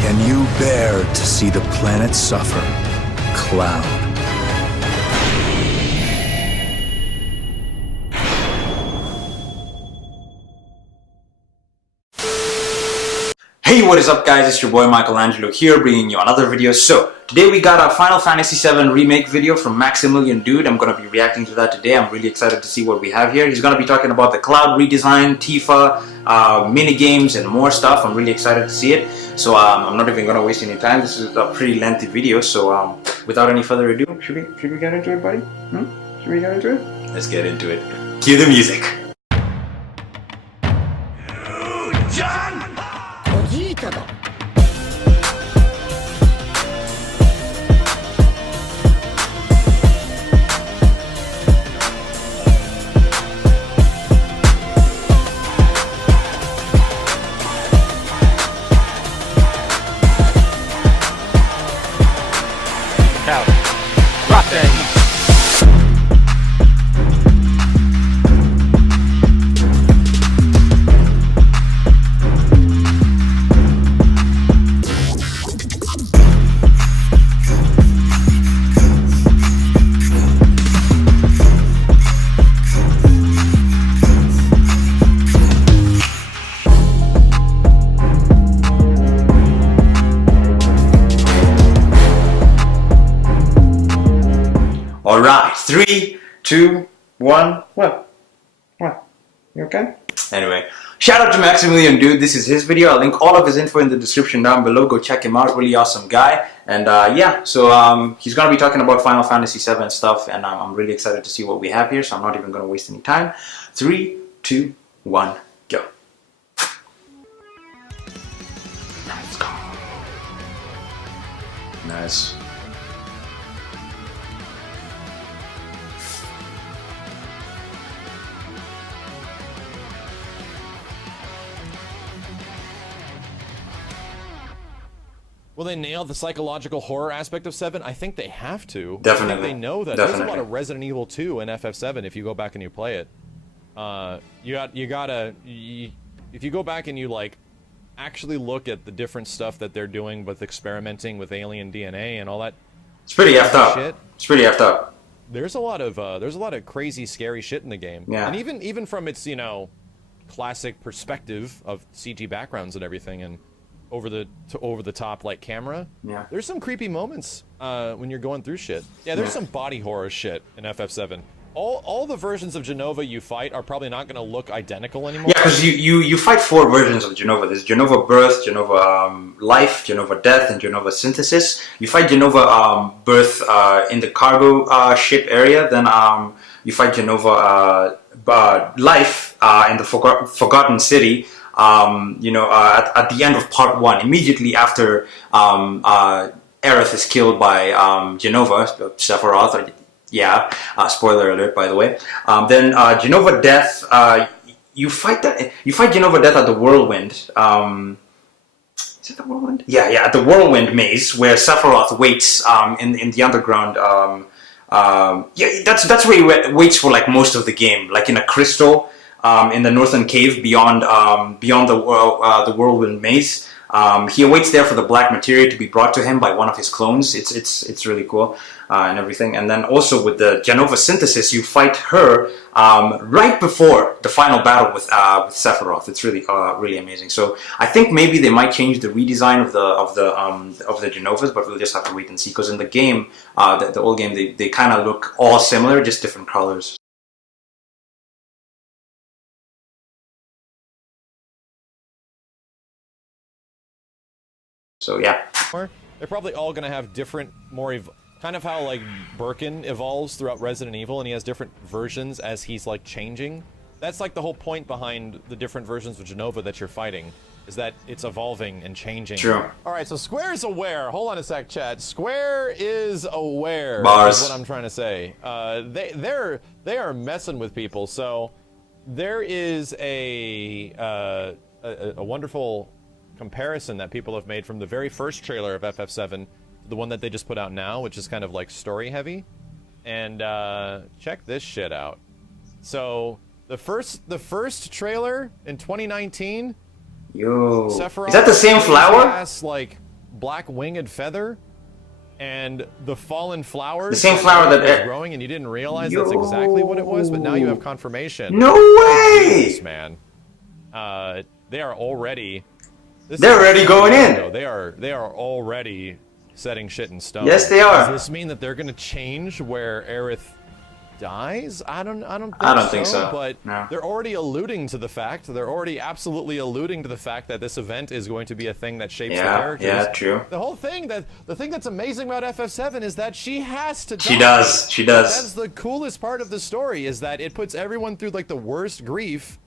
Can you bear to see the planet suffer? Cloud. Hey, what is up guys, it's your boy Michelangelo here bringing you another video. So, today we got a Final Fantasy VII Remake video from Maximilian Dude. I'm going to be reacting to that today. I'm really excited to see what we have here. He's going to be talking about the Cloud redesign, Tifa, minigames, and more stuff. I'm really excited to see it. So, I'm not even going to waste any time. This is a pretty lengthy video, so without any further ado, should we get into it, buddy? Should we get into it? Let's get into it. Cue the music. John! Rock that. Alright, 3, 2, 1, what? You okay? Anyway, shout out to Maximilian Dude, this is his video. I'll link all of his info in the description down below. Go check him out, really awesome guy. And yeah, so he's going to be talking about Final Fantasy VII stuff, and I'm really excited to see what we have here, so I'm not even going to waste any time. 3, 2, 1, go. Let's go. Nice. Will they nail the psychological horror aspect of 7? I think they have to. Definitely. I think they know that. Definitely. There's a lot of Resident Evil 2 in FF7 if you go back and you play it. If you go back and you like actually look at the different stuff that they're doing with experimenting with alien DNA and all that. It's pretty effed up. Shit. It's pretty effed up. There's a lot of crazy, scary shit in the game. Yeah. And even from its classic perspective of CG backgrounds and everything and over the top like camera. Yeah. There's some creepy moments when you're going through shit. Yeah, there's some body horror shit in FF7. All the versions of Jenova you fight are probably not going to look identical anymore. Yeah, because you fight 4 versions of Jenova. There's Jenova Birth, Jenova Life, Jenova Death, and Jenova Synthesis. You fight Jenova Birth in the cargo ship area, then you fight Jenova Life in the Forgotten City. At the end of part 1, immediately after Aerith is killed by Jenova, Sephiroth, spoiler alert by the way. Then Jenova Death, you fight Jenova Death at the Whirlwind. Is it the Whirlwind? Yeah, at the Whirlwind maze where Sephiroth waits in the underground. That's where he waits for like most of the game, like in a crystal. In the northern cave beyond the Whirlwind maze. He awaits there for the black materia to be brought to him by one of his clones. It's really cool and everything. And then also with the Jenova Synthesis, you fight her right before the final battle with Sephiroth. It's really really amazing. So I think maybe they might change the redesign of the Genovas, but we'll just have to wait and see. Because in the game, the old game, they kind of look all similar, just different colors. So yeah, they're probably all going to have different, kind of how like Birkin evolves throughout Resident Evil, and he has different versions as he's like changing. That's like the whole point behind the different versions of Jenova that you're fighting, is that it's evolving and changing. True. All right, so Square is aware. Hold on a sec, chat. Square is aware. Bars. Is what I'm trying to say. They are messing with people. So there is a wonderful comparison that people have made from the very first trailer of FF7 to the one that they just put out now, which is kind of like story heavy. And check this shit out. So the first trailer in 2019. Yo, Sephiroth is that the same flower? Like black winged feather and the fallen flowers. The same flower that was growing, and you didn't realize that's exactly what it was, but now you have confirmation. No way! Jesus, man. They are already. They're already going in. They are already setting shit in stone. Yes, they are. Does this mean that they're going to change where Aerith dies? I don't think so. But no. They're already alluding to the fact. They're already absolutely alluding to the fact that this event is going to be a thing that shapes the characters. Yeah, true. The thing that's amazing about FF7 is that she has to die. She does. She does. That's the coolest part of the story, is that it puts everyone through like the worst grief,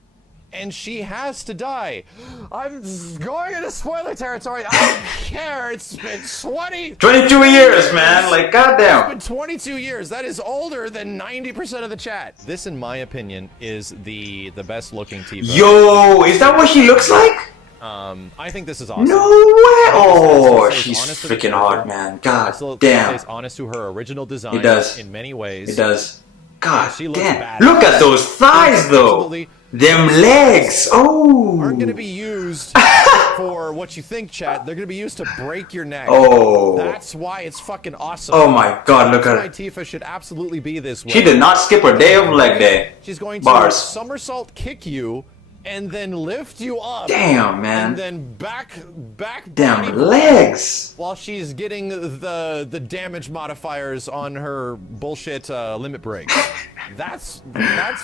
and she has to die. I'm going into spoiler territory. I don't care. It's been 22 years, man. Like, goddamn. It's been 22 years. That is older than 90% of the chat. This, in my opinion, is the best looking Tifa. Yo, is that what she looks like? I think this is awesome. No way! Oh, she's freaking hot, man. God damn. Stays honest to her original design. It does. In many ways. It does. God She looks damn. badass. Look at those thighs, though. Them legs. Oh. Aren't going to be used for what you think, chat. They're going to be used to break your neck. Oh. That's why it's fucking awesome. Oh my God, look at her. That's why Tifa should absolutely be this way. She did not skip her day of leg day. She's going to Bars. somersault kick you and then lift you up. Damn, man. And then back Damn body legs. while she's getting the damage modifiers on her bullshit limit break. That's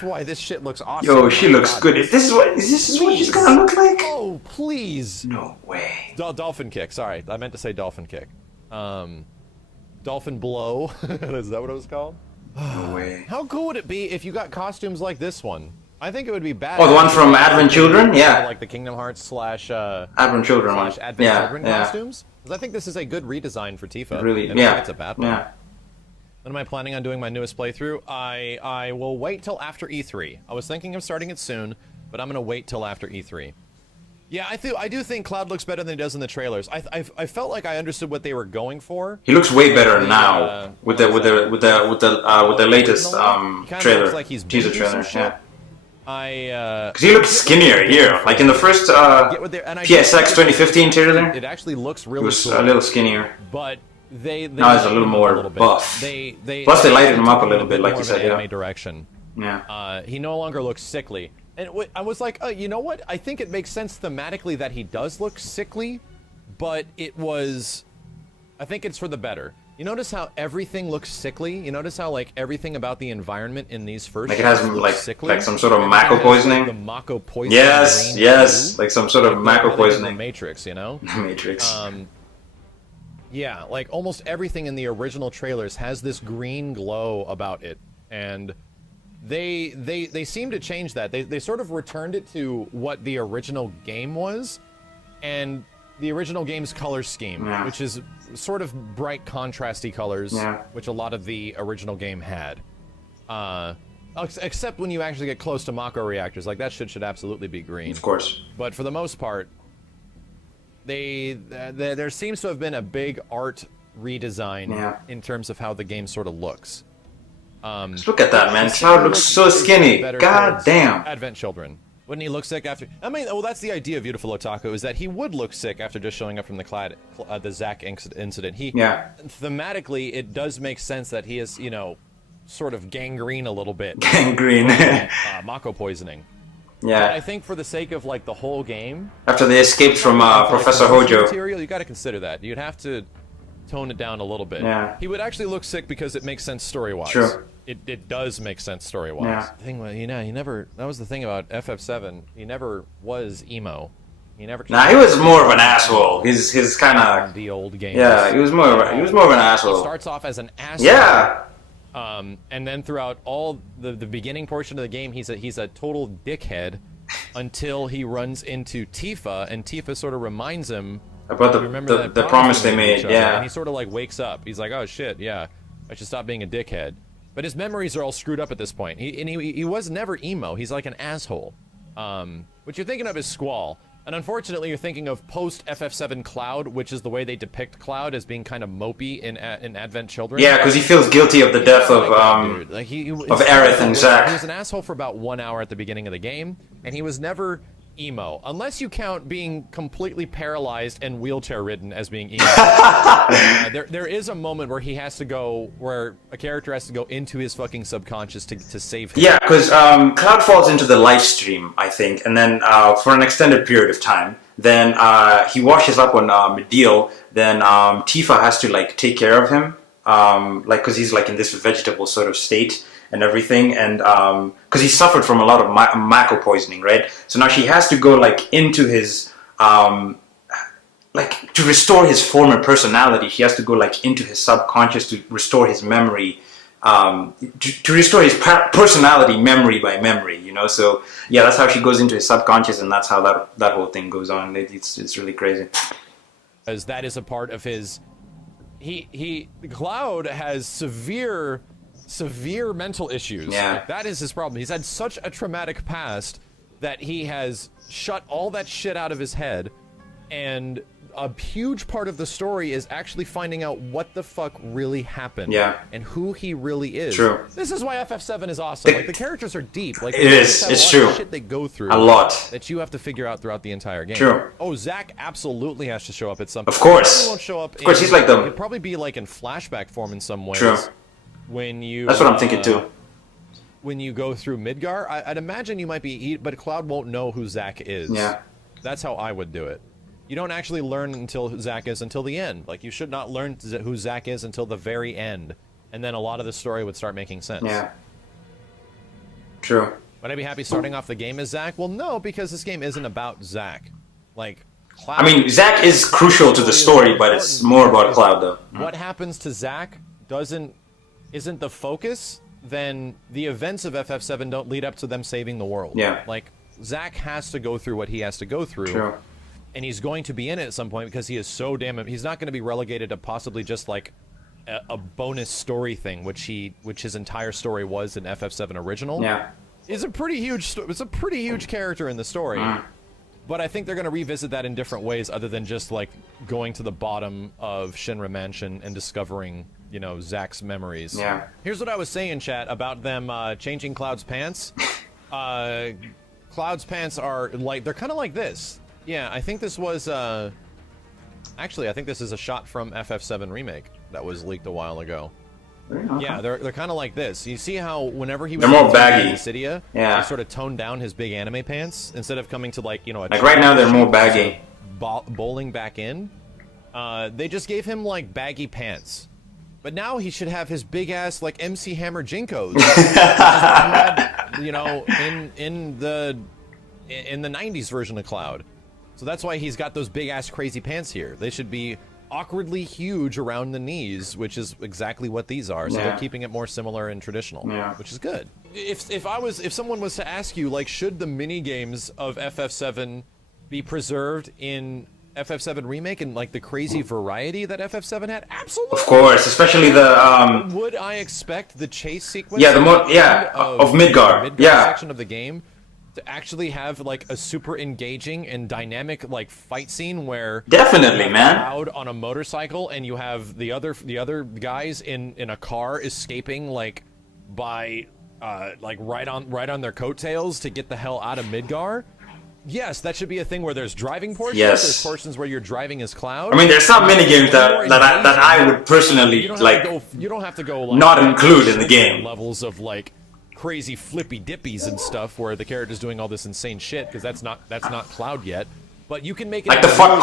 why this shit looks awesome. Yo, she looks good. Is this what she's gonna look like? Oh, please. No way. Dolphin kick. Sorry, I meant to say dolphin kick. Dolphin blow. Is that what it was called? No way. How cool would it be if you got costumes like this one? I think it would be bad. Oh, the one from Advent Children? Yeah. Like the Kingdom Hearts / Advent Children one. Advent Children costumes. Because I think this is a good redesign for Tifa. Really? I don't Yeah. think it's a bad one. Yeah. When am I planning on doing my newest playthrough? I will wait till after E3. I was thinking of starting it soon, but I'm gonna wait till after E3. Yeah, I do think Cloud looks better than he does in the trailers. I felt like I understood what they were going for. He looks way better now with the latest trailer, like he's teaser been through trailer. some shit. Yeah. Because he looks skinnier here. Like in the first PSX 2015 trailer, it actually looks really he was cool, a little skinnier. but they Now he's a little more buff. Plus they lightened him up a little bit, like you said. Anime Yeah. direction. Yeah. He no longer looks sickly. And I was like, you know what? I think it makes sense thematically that he does look sickly, but I think it's for the better. You notice how everything looks sickly? You notice how like everything about the environment in these first Like it has like some sort of mako the poisoning. mako poisoning. Yes, yes, like some sort of mako The poisoning. Matrix, you know? Matrix. Yeah, like almost everything in the original trailers has this green glow about it, and they seem to change that. They sort of returned it to what the original game was, and the original game's color scheme, which is sort of bright, contrasty colors, which a lot of the original game had. Except when you actually get close to Mako reactors, like that shit should absolutely be green. Of course. But for the most part, there seems to have been a big art redesign in terms of how the game sort of looks. Just look at that, man. Cloud looks so skinny. God damn. Advent Children. Wouldn't he look sick after? I mean, well, that's the idea of Beautiful Otaku, is that he would look sick after just showing up from the Zack incident. Thematically, it does make sense that he is, you know, sort of gangrene a little bit. Gangrene. Mako poisoning. Yeah. But I think for the sake of like the whole game, after they escaped from Professor Hojo. Material, you got to consider that. You'd have to tone it down a little bit. Yeah. He would actually look sick because it makes sense story-wise. Sure. It does make sense story-wise. Yeah. The thing was, you know, he never. That was the thing about FF7. He never was emo. He never. Nah, he was more of an asshole. His kind of the old game. Yeah, he was more of an asshole. He starts off as an asshole. Yeah. And then throughout all the beginning portion of the game, he's a total dickhead until he runs into Tifa, and Tifa sort of reminds him about the promise they made. Yeah. And he sort of like wakes up. He's like, oh shit, yeah, I should stop being a dickhead. But his memories are all screwed up at this point. He was never emo. He's like an asshole. What you're thinking of is Squall. And unfortunately, you're thinking of post-FF7 Cloud, which is the way they depict Cloud as being kind of mopey in Advent Children. Yeah, because he feels guilty of the death of Aerith and Zack. He was an asshole for about 1 hour at the beginning of the game, and he was never emo, unless you count being completely paralyzed and wheelchair ridden as being emo. There is a moment where where a character has to go into his fucking subconscious to save him. Yeah, because Cloud falls into the live stream, I think, and then for an extended period of time. Then he washes up on Midil. Then Tifa has to like take care of him, like because he's like in this vegetable sort of state and everything, and because he suffered from a lot of mako poisoning, right? So now she has to go like into his like to restore his former personality. She has to go like into his subconscious to restore his memory, to restore his personality memory by memory, you know. So yeah, that's how she goes into his subconscious, and that's how that whole thing goes on. It's really crazy. As that is a part of his, Cloud has severe mental issues. Yeah. Like, that is his problem. He's had such a traumatic past that he has shut all that shit out of his head, and a huge part of the story is actually finding out what the fuck really happened. Yeah. And who he really is. True. This is why FF7 is awesome. Like, the characters are deep. Like, it's true. Of shit they go through a lot that you have to figure out throughout the entire game. True. Oh, Zack absolutely has to show up at some point. Of course. He won't show up. Of course, he's like the. He'd probably be like in flashback form in some ways. True. When you. That's what I'm thinking too. When you go through Midgar, I'd imagine you might be, but Cloud won't know who Zack is. Yeah. That's how I would do it. You don't actually learn until Zack is until the end. Like, you should not learn who Zack is until the very end, and then a lot of the story would start making sense. Yeah. True. Would I be happy starting off the game as Zack? Well, no, because this game isn't about Zack. Like, Cloud. I mean, Zack is crucial to the story, but it's more about Cloud, though. What happens to Zack isn't the focus. Then the events of FF7 don't lead up to them saving the world. Yeah. Like, Zack has to go through what he has to go through. True. And he's going to be in it at some point because he is so damn. He's not going to be relegated to possibly just like a bonus story thing, which his entire story was in FF7 original. Yeah. It's a pretty huge character in the story. But I think they're going to revisit that in different ways, other than just like going to the bottom of Shinra Mansion and discovering, you know, Zack's memories. Yeah. Here's what I was saying, chat, about them changing Cloud's pants. Cloud's pants are like, they're kind of like this. Yeah, I think this was, actually, I think this is a shot from FF7 Remake that was leaked a while ago. Okay. Yeah, they're kind of like this. You see how whenever he was They're more baggy. in Cydia, Yeah. they sort of toned down his big anime pants instead of coming to like, you know, Like right now they're more baggy. bowling back in. They just gave him like baggy pants. But now he should have his big ass like MC Hammer Jinkos. You know, in the 90s version of Cloud. So that's why he's got those big ass crazy pants here. They should be awkwardly huge around the knees, which is exactly what these are. So Yeah. they're keeping it more similar and traditional, Yeah. which is good. If someone was to ask you, like, should the mini games of FF7 be preserved in FF7 Remake and like the crazy variety that FF7 had? Absolutely. Of course, especially the Would I expect the chase sequence? yeah, the at end of Midgar. the Midgar Yeah. section of the game to actually have like a super engaging and dynamic like fight scene where Definitely, you have man. Cloud on a motorcycle and you have the other guys in a car escaping like by like right on their coattails to get the hell out of Midgar. Yes, that should be a thing where there's driving portions. Yes. There's portions where you're driving as Cloud. I mean, there's some minigames that I would personally like You don't have to go like not include in the game. levels of like crazy flippy dippies and stuff where the character's doing all this insane shit because that's not Cloud yet. But you can make it Like the Fort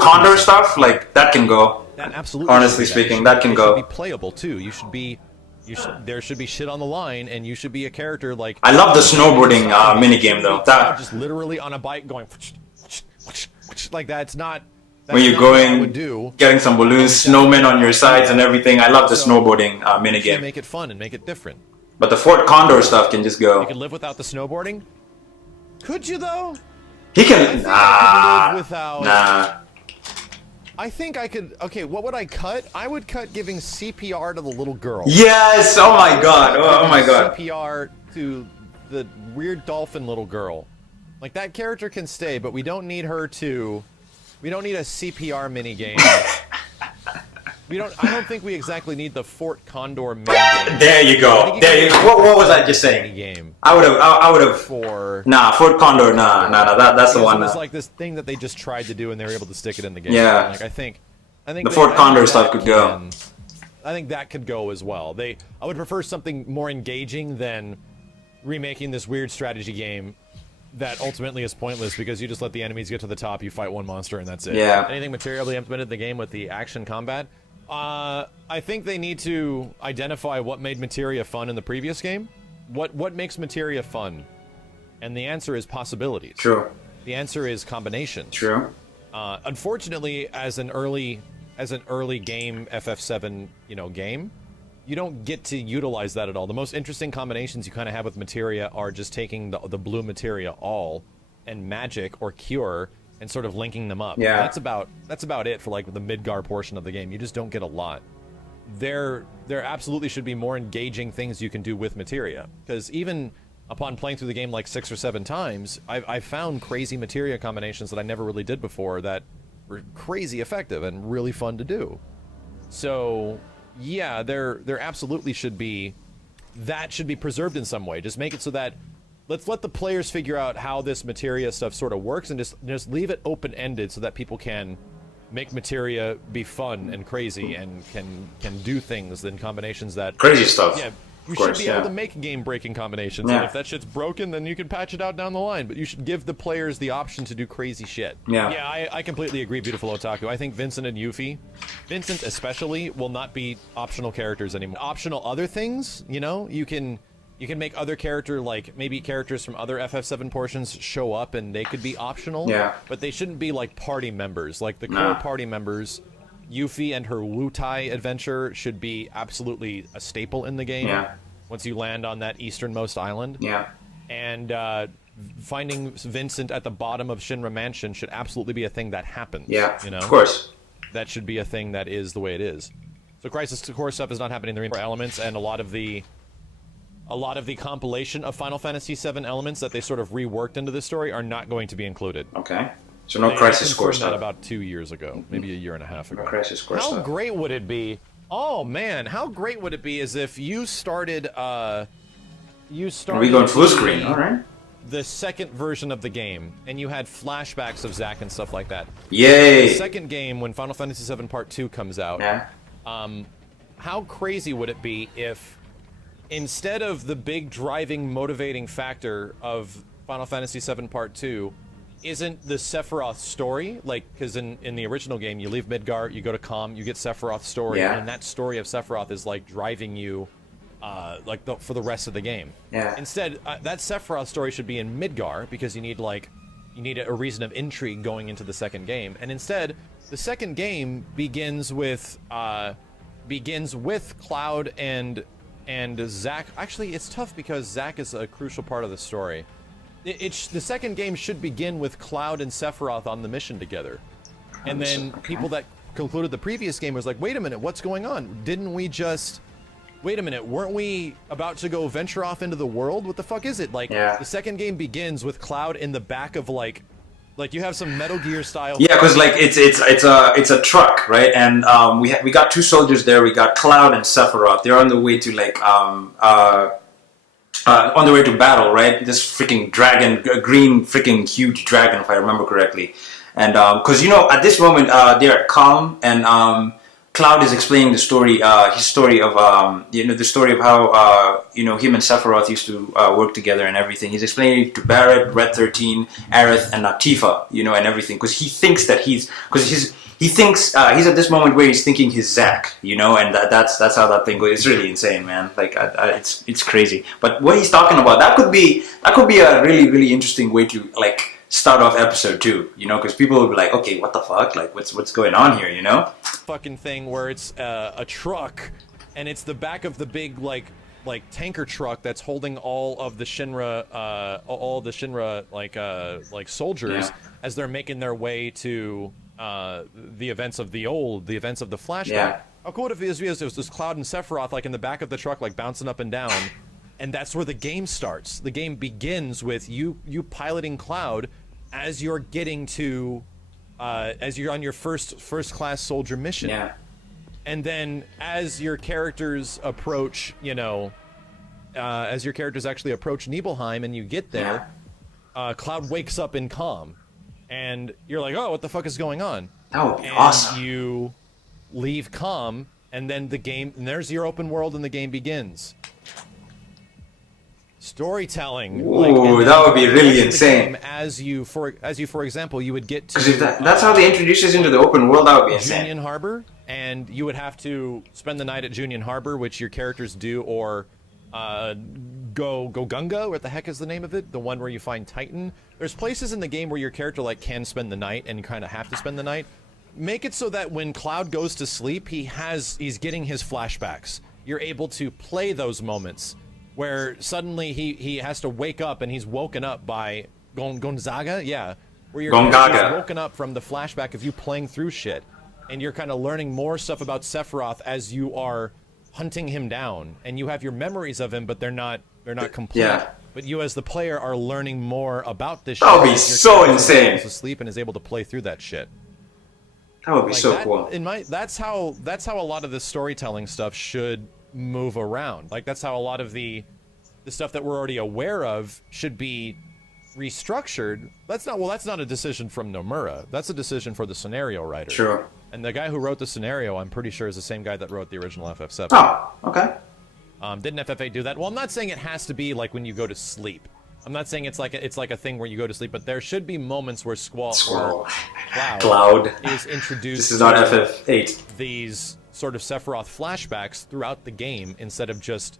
Condor stuff, like that can go. That absolutely. Honestly should be speaking, that can it go. should be playable too. There should be shit on the line, and you should be a character like. I love the snowboarding minigame though. That just literally on a bike going like that. It's not. when you're not what I going, would do. getting some balloons, snowmen on your sides and everything. I love the snowboarding You minigame. make it fun and make it different. But the Fort Condor stuff can just You go. could live without the snowboarding. Could you though? He I can. think I could live Nah. without. Nah. I think I could. Okay, what would I cut? I would cut giving CPR to the little girl. Yes. Oh my god. Oh my god. CPR to the weird dolphin little girl. Like, that character can stay, but we don't need her to. We don't need a CPR minigame I don't think we exactly need the Fort Condor main game. There you go. What was I just saying? Game. I would have. For Fort Condor. That's the one. It was like this thing that they just tried to do, and they were able to stick it in the game. Yeah. Like I think the Fort Condor stuff could go. I think that could go as well. I would prefer something more engaging than remaking this weird strategy game that ultimately is pointless because you just let the enemies get to the top, you fight one monster, and that's it. Yeah. Anything materially implemented in the game with the action combat? I think they need to identify what made materia fun in the previous game. What makes materia fun? And the answer is possibilities. True. The answer is combinations. True. Unfortunately, as an early game FF7 game, you don't get to utilize that at all. The most interesting combinations you kind of have with materia are just taking the blue materia all and magic or cure and sort of linking them up. Yeah. That's about it for like the Midgar portion of the game. You just don't get a lot. There absolutely should be more engaging things you can do with materia, because even upon playing through the game like 6 or 7 times, I found crazy materia combinations that I never really did before that were crazy effective and really fun to do. So yeah, there absolutely should be preserved in some way. Just make it so that let's let the players figure out how this materia stuff sort of works, and just leave it open-ended so that people can make materia be fun and crazy and can do things in combinations that crazy stuff. Yeah, you should be able to make game-breaking combinations, and if that shit's broken, then you can patch it out down the line. But you should give the players the option to do crazy shit. Yeah, I completely agree, Beautiful Otaku. I think Vincent and Yuffie, Vincent especially, will not be optional characters anymore. Optional other things, you can make other maybe characters from other FF7 portions show up, and they could be optional. Yeah. But they shouldn't be like party members. Like the core party members, Yuffie and her Wutai adventure should be absolutely a staple in the game. Yeah. Once you land on that easternmost island. Yeah. And finding Vincent at the bottom of Shinra Mansion should absolutely be a thing that happens. Yeah, of course. That should be a thing that is the way it is. So Crisis Core stuff is not happening in the elements, and a lot of the compilation of Final Fantasy VII elements that they sort of reworked into this story are not going to be included. Okay. So no Crisis Core stuff. That about 2 years ago, maybe a year and a half ago. No Crisis Core How stuff. great would it be? Oh man, how great would it be is if you started. Are we going full screen? All right. The second version of the game, and you had flashbacks of Zack and stuff like that. Yay! The second game, when Final Fantasy VII Part 2 comes out, how crazy would it be if, instead of the big driving, motivating factor of Final Fantasy VII Part 2, isn't the Sephiroth story? Like, because in the original game, you leave Midgar, you go to Kalm, you get Sephiroth's story, and that story of Sephiroth is like driving you, for the rest of the game. Yeah. Instead, that Sephiroth story should be in Midgar, because you need a reason of intrigue going into the second game, and instead, the second game begins with Cloud and Zack. Actually, it's tough because Zack is a crucial part of the story. The second game should begin with Cloud and Sephiroth on the mission together. And then people that concluded the previous game was like, wait a minute, what's going on? Wait a minute, weren't we about to go venture off into the world? What the fuck is it? The second game begins with Cloud in the back of like you have some Metal Gear style. Yeah, because it's a truck, right? And we got 2 soldiers there. We got Cloud and Sephiroth. They're on the way to on the way to battle, right? This freaking dragon, a green freaking huge dragon, if I remember correctly. And because at this moment they're at Calm, and Cloud is explaining the story, his story of the story of how him and Sephiroth used to work together and everything. He's explaining it to Barrett, Red 13, Aerith, and Tifa, and everything, because he thinks that he's at this moment where he's thinking he's Zack, and that's how that thing goes. It's really insane, man. It's crazy. But what he's talking about, that could be a really, really interesting way to start off episode 2, because people will be like, okay, what the fuck? What's going on here, Fucking thing where it's a truck, and it's the back of the big tanker truck that's holding all the Shinra soldiers as they're making their way to the events of the flashback. Yeah. How cool if it was this Cloud and Sephiroth in the back of the truck bouncing up and down, and that's where the game starts. The game begins with you piloting Cloud as you're getting to as you're on your first class soldier mission. Yeah. And then as your characters approach, you know, as your characters actually approach Nibelheim and you get there, Cloud wakes up in calm. And you're like, oh, what the fuck is going on? That would be and awesome. You leave calm, and then the game, and there's your open world, and the game begins. Storytelling. Ooh, that would be really insane. As you, for example, you would get to. Because that's how they introduce us into the open world. That would be insane. Union Harbor, and you would have to spend the night at Union Harbor, which your characters do, or go Gunga. What the heck is the name of it? The one where you find Titan. There's places in the game where your character like can spend the night and kind of have to spend the night. Make it so that when Cloud goes to sleep, he's getting his flashbacks. You're able to play those moments where suddenly he has to wake up and he's woken up by Gonzaga, yeah, where your character's woken up from the flashback of you playing through shit, and you're kind of learning more stuff about Sephiroth as you are hunting him down, and you have your memories of him, but they're not complete. Yeah. But you as the player are learning more about this shit. That would be so insane. Goes to sleep and is able to play through that shit. That would be so cool. That's how a lot of the storytelling stuff should move around. Like that's how a lot of the stuff that we're already aware of should be restructured. That's not a decision from Nomura. That's a decision for the scenario writer. Sure. And the guy who wrote the scenario, I'm pretty sure, is the same guy that wrote the original FF7. Oh, okay. Didn't FF8 do that? Well, I'm not saying it has to be like when you go to sleep. I'm not saying it's like a thing where you go to sleep, but there should be moments where Cloud is introduced. This is not FF8. These sort of Sephiroth flashbacks throughout the game instead of just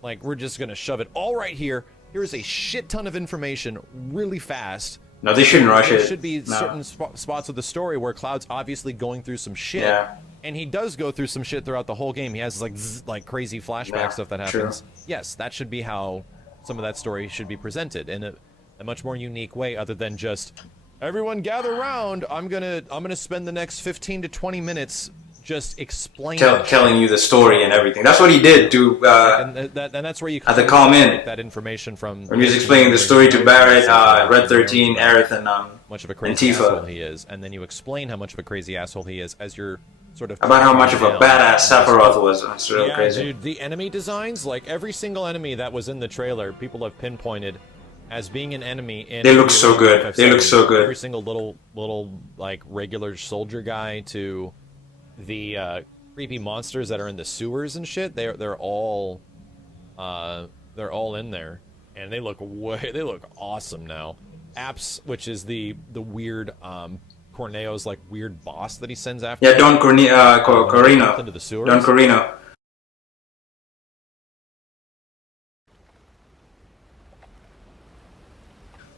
like we're just gonna shove it all right here. Here's a shit ton of information really fast. No, they shouldn't rush it. There should be certain spots of the story where Cloud's obviously going through some shit. Yeah. And he does go through some shit throughout the whole game. He has like crazy flashback stuff that happens. True. Yes, that should be how some of that story should be presented in a much more unique way, other than just everyone gather around. I'm gonna spend the next 15 to 20 minutes just explaining, telling you the story and everything. That's what he did to. And that's where you at the calm in that information from. When he was explaining the story to Barrett, Red 13, Aerith, and much of a crazy asshole he is, and then you explain how much of a crazy asshole he is as you're sort of about how much of a badass Sephiroth was. That's really crazy. Dude, the enemy designs, like every single enemy that was in the trailer, people have pinpointed as being an enemy. They look so good. They look so good. Every single little like regular soldier guy to the creepy monsters that are in the sewers and shit. They're all in there, and they look awesome now. Apps, which is the weird Corneo's like weird boss that he sends after. Yeah, Don Corino. Into the sewers. Don Corino.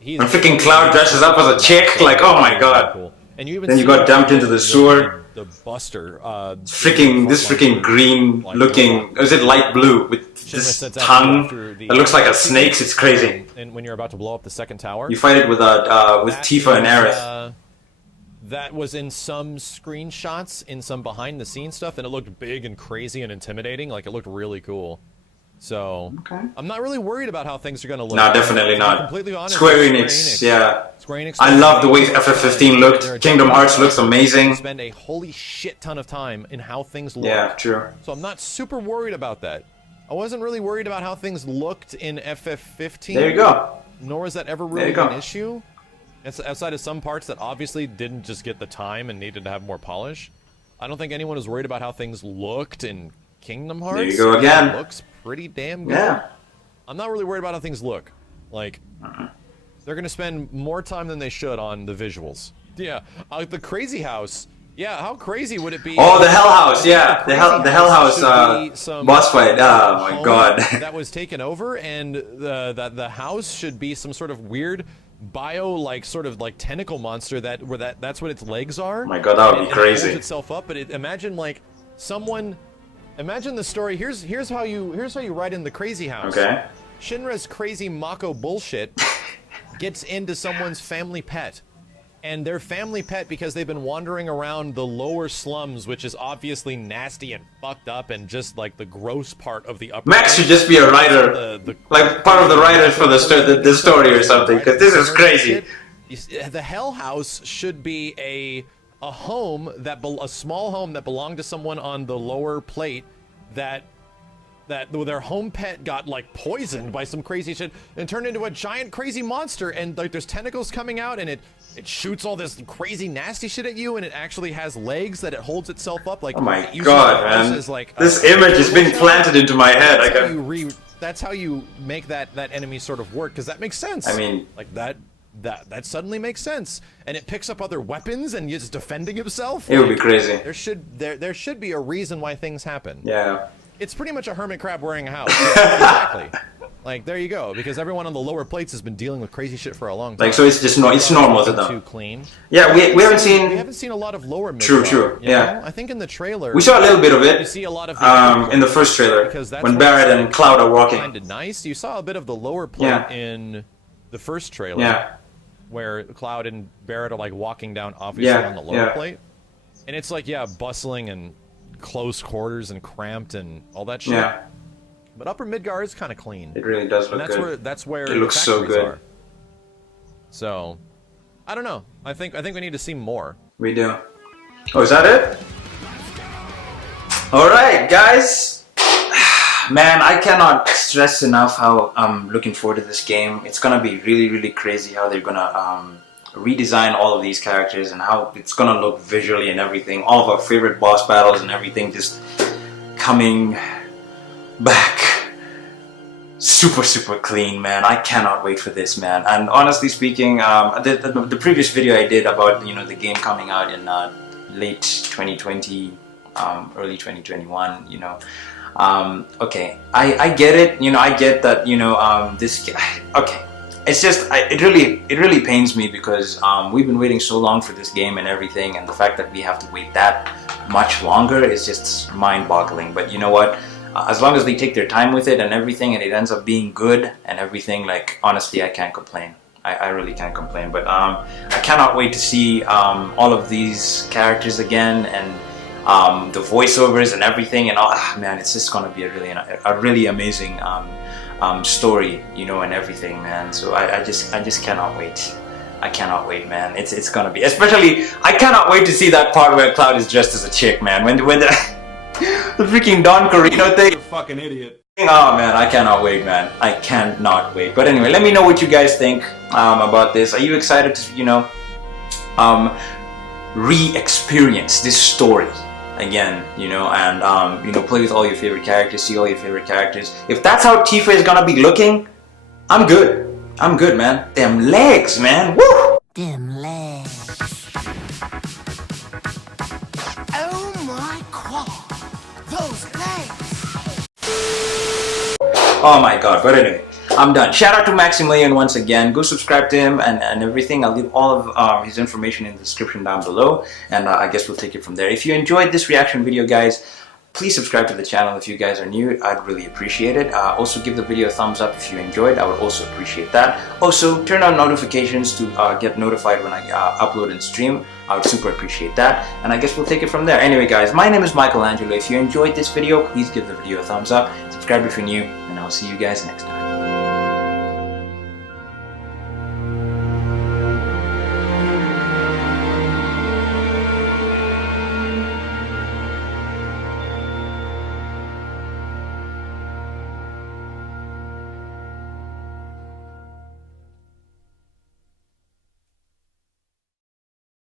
When freaking Cloud dresses up as a chick, like, oh my god. Cool. And you even then you got dumped into the sewer. The Buster. This freaking green looking. Is it light blue with this tongue that looks like a snake's? It's crazy. And when you're about to blow up the second tower, you fight it with Tifa and Aerith. That was in some screenshots, in some behind the scenes stuff, and it looked big and crazy and intimidating. Like it looked really cool. So I'm not really worried about how things are going to look. No, definitely not. Completely honest. Square Enix, yeah. Square Enix. I love the way FF15 looked. Kingdom Hearts looks amazing. Spend a holy shit ton of time in how things look. Yeah, true. So I'm not super worried about that. I wasn't really worried about how things looked in FF15. There you go. Nor is that ever really an issue. It's outside of some parts that obviously didn't just get the time and needed to have more polish. I don't think anyone was worried about how things looked in Kingdom Hearts. There you go again. It looks pretty damn good. Yeah. I'm not really worried about how things look. Like, they're going to spend more time than they should on the visuals. Yeah, the Crazy House. Yeah, how crazy would it be? Oh, the Hell House, yeah. The Hell House boss fight. Oh my god. That was taken over, and the house should be some sort of weird sort of like tentacle monster that's what its legs are. Oh my god, that would be crazy. It holds itself up, but imagine like someone. Imagine the story. Here's how you write in the Crazy House. Okay. Shinra's crazy Mako bullshit gets into someone's family pet. And their family pet, because they've been wandering around the lower slums, which is obviously nasty and fucked up and just like the gross part of the upper. Max should just be a writer, like part of the writers for the story or something, because this is crazy. The Hell House should be a home a small home that belonged to someone on the lower plate that their home pet got like poisoned by some crazy shit and turned into a giant crazy monster, and like there's tentacles coming out, and it shoots all this crazy nasty shit at you, and it actually has legs that it holds itself up like. Oh my god, man! Like, this image is being planted into my head. That's how you make that enemy sort of work, because that makes sense. I mean, like that suddenly makes sense, and it picks up other weapons and is defending himself. It would be crazy. There should be a reason why things happen. Yeah. It's pretty much a hermit crab wearing a house. Yeah, exactly. Like, there you go. Because everyone on the lower plates has been dealing with crazy shit for a long time. Like, so it's just it's normal to them. Too clean. Yeah, we haven't seen a lot of lower mid. True. Yeah. I think in the trailer we saw a little bit of it. You see a lot of in the first trailer when Barrett and Cloud are walking. Kind of nice. You saw a bit of the lower plate in the first trailer. Yeah. Where Cloud and Barrett are like walking down, obviously on the lower plate, and it's like bustling and close quarters and cramped and all that shit. Yeah. But Upper Midgar is kind of clean. It really does look good. That's where it looks so good. Are. So, I don't know. I think we need to see more. We do. Oh, is that it? All right, guys. Man, I cannot stress enough how I'm looking forward to this game. It's gonna be really, really crazy how they're gonna redesign all of these characters and how it's gonna look visually and everything. All of our favorite boss battles and everything just coming back super clean, man. I cannot wait for this, man. And honestly speaking, the previous video I did about the game coming out in late 2020, early 2021, okay, I get it, I get that, this, okay. It's just, it really pains me because we've been waiting so long for this game and everything, and the fact that we have to wait that much longer is just mind-boggling. But you know what? As long as they take their time with it and everything, and it ends up being good and everything, like, honestly, I can't complain. I really can't complain. But I cannot wait to see all of these characters again, and the voiceovers and everything, and all. Man, it's just gonna be a really amazing story, and everything, man. So I just cannot wait. I cannot wait, man. It's gonna be, especially, I cannot wait to see that part where Cloud is dressed as a chick, man. When the the freaking Don Corino thing. You're a fucking idiot. Oh man, I cannot wait, man. I cannot wait. But anyway, let me know what you guys think about this. Are you excited to re-experience this story again, and play with all your favorite characters, see all your favorite characters? If that's how Tifa is gonna be looking, I'm good. I'm good, man. Them legs, man. Woo! Them legs. Oh my god. Those legs. Oh my god. But anyway, I'm done. Shout out to Maximilian once again. Go subscribe to him and everything. I'll leave all of his information in the description down below, and I guess we'll take it from there. If you enjoyed this reaction video, guys, please subscribe to the channel if you guys are new. I'd really appreciate it. Also, give the video a thumbs up if you enjoyed. I would also appreciate that. Also, turn on notifications to get notified when I upload and stream. I would super appreciate that. And I guess we'll take it from there. Anyway, guys, my name is Michelangelo. If you enjoyed this video, please give the video a thumbs up. Subscribe if you're new, and I'll see you guys next time.